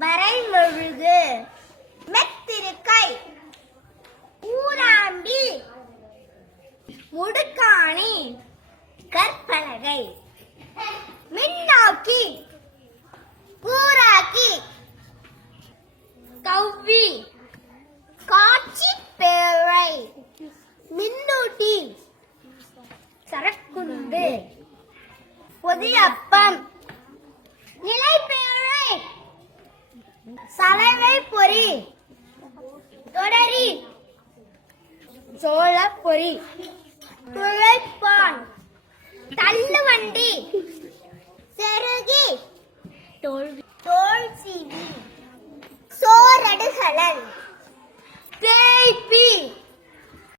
வரைமொழுகு, மெத்திருக்கை, ஊராம்பி, முடுக்காணி, கற்பலகை, மின்னோக்கி, கூராக்கி, கவ்வி, காட்சி பேழை, மின்னூட்டி, சரக்குண்டு, பொதியப்பம், நிலைப்பேழை, சலவை பொறி, தொடரி, சோளப்பொறி, துளைப்பான், தள்ளுவண்டி, செருகி, தோல் சீவி, சோரடுகளன்.